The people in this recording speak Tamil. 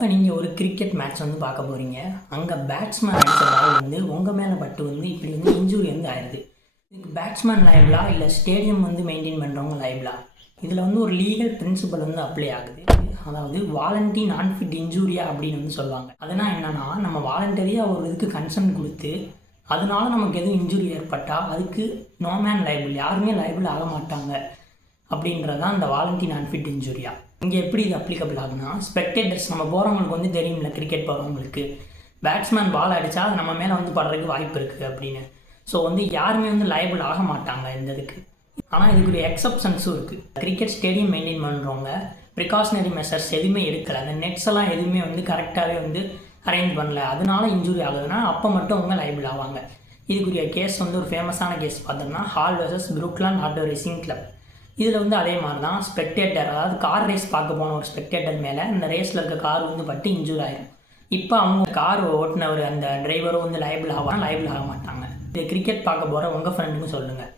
இப்போ நீங்கள் ஒரு கிரிக்கெட் மேட்ச் வந்து பார்க்க போகிறீங்க அங்கே பேட்ஸ்மேன் அடித்த பால் வந்து உங்கள் மேலே பட்டு வந்து இப்படி வந்து இன்ஜுரி வந்து ஆயிடுது இதுக்கு பேட்ஸ்மேன் லைபிளா இல்லை ஸ்டேடியம் வந்து மெயின்டைன் பண்ணுறவங்க லைபிளா இதில் வந்து ஒரு லீகல் பிரின்சிபல் வந்து அப்ளை ஆகுது. அதாவது வாலண்டி நான் ஃபிட் இன்ஜூரியா அப்படின்னு வந்து சொல்லுவாங்க. அதனால் என்னென்னா நம்ம வாலண்டரியாக ஒரு இதுக்கு கன்சர்ன் கொடுத்து அதனால நமக்கு எதுவும் இன்ஜுரி ஏற்பட்டால் அதுக்கு நோ மேன் லைபிள் யாருமே லைபிள் ஆக மாட்டாங்க. அப்படின்றது தான் அந்த வாலண்டின் அன்ஃபிட் இன்ஜுரியா இங்கே எப்படி இது அப்ளிகபிள் ஆகுதுன்னா ஸ்பெக்டேட்டர்ஸ் நம்ம போகிறவங்களுக்கு வந்து தெரியும்ல கிரிக்கெட் போகிறவங்களுக்கு பேட்ஸ்மேன் பால் அடித்தா அது நம்ம மேலே வந்து படுறதுக்கு வாய்ப்பு இருக்குது அப்படின்னு. ஸோ வந்து யாருமே வந்து லைபிள் ஆக மாட்டாங்க இந்த இதுக்கு. ஆனால் இதுக்கு ஒரு எக்ஸப்ஷன்ஸும் இருக்குது கிரிக்கெட் ஸ்டேடியம் மெயின்டைன் பண்ணுறவங்க ப்ரிகாஷனரி மெஷர்ஸ் எதுவுமே எடுக்கலை. அந்த நெட்ஸ் எல்லாம் எதுவுமே வந்து கரெக்டாகவே வந்து அரேஞ்ச் பண்ணல. அதனால இன்ஜுரி ஆகுதுன்னா அப்போ மட்டும் அவங்க லைபிள் ஆவாங்க. இதுக்குரிய கேஸ் வந்து ஒரு ஃபேமஸான கேஸ் பார்த்தோம்னா Hall versus Brooklyn auto racing club இதில் வந்து அதே மாதிரி தான் ஸ்பெக்டேட்டர் அதாவது கார் ரேஸ் பார்க்க போன ஒரு ஸ்பெக்டேட்டர் மேலே இந்த ரேஸில் இருக்க கார் வந்து பட்டு இன்ஜூர் ஆயிரும். இப்போ அவங்க கார் ஓட்டினவர் அந்த டிரைவரும் வந்து லைபிள் ஆவாங்க லைபிள் ஆக மாட்டாங்க? இது கிரிக்கெட் பார்க்க போகிற உங்கள் ஃப்ரெண்டுக்கும் சொல்லுங்கள்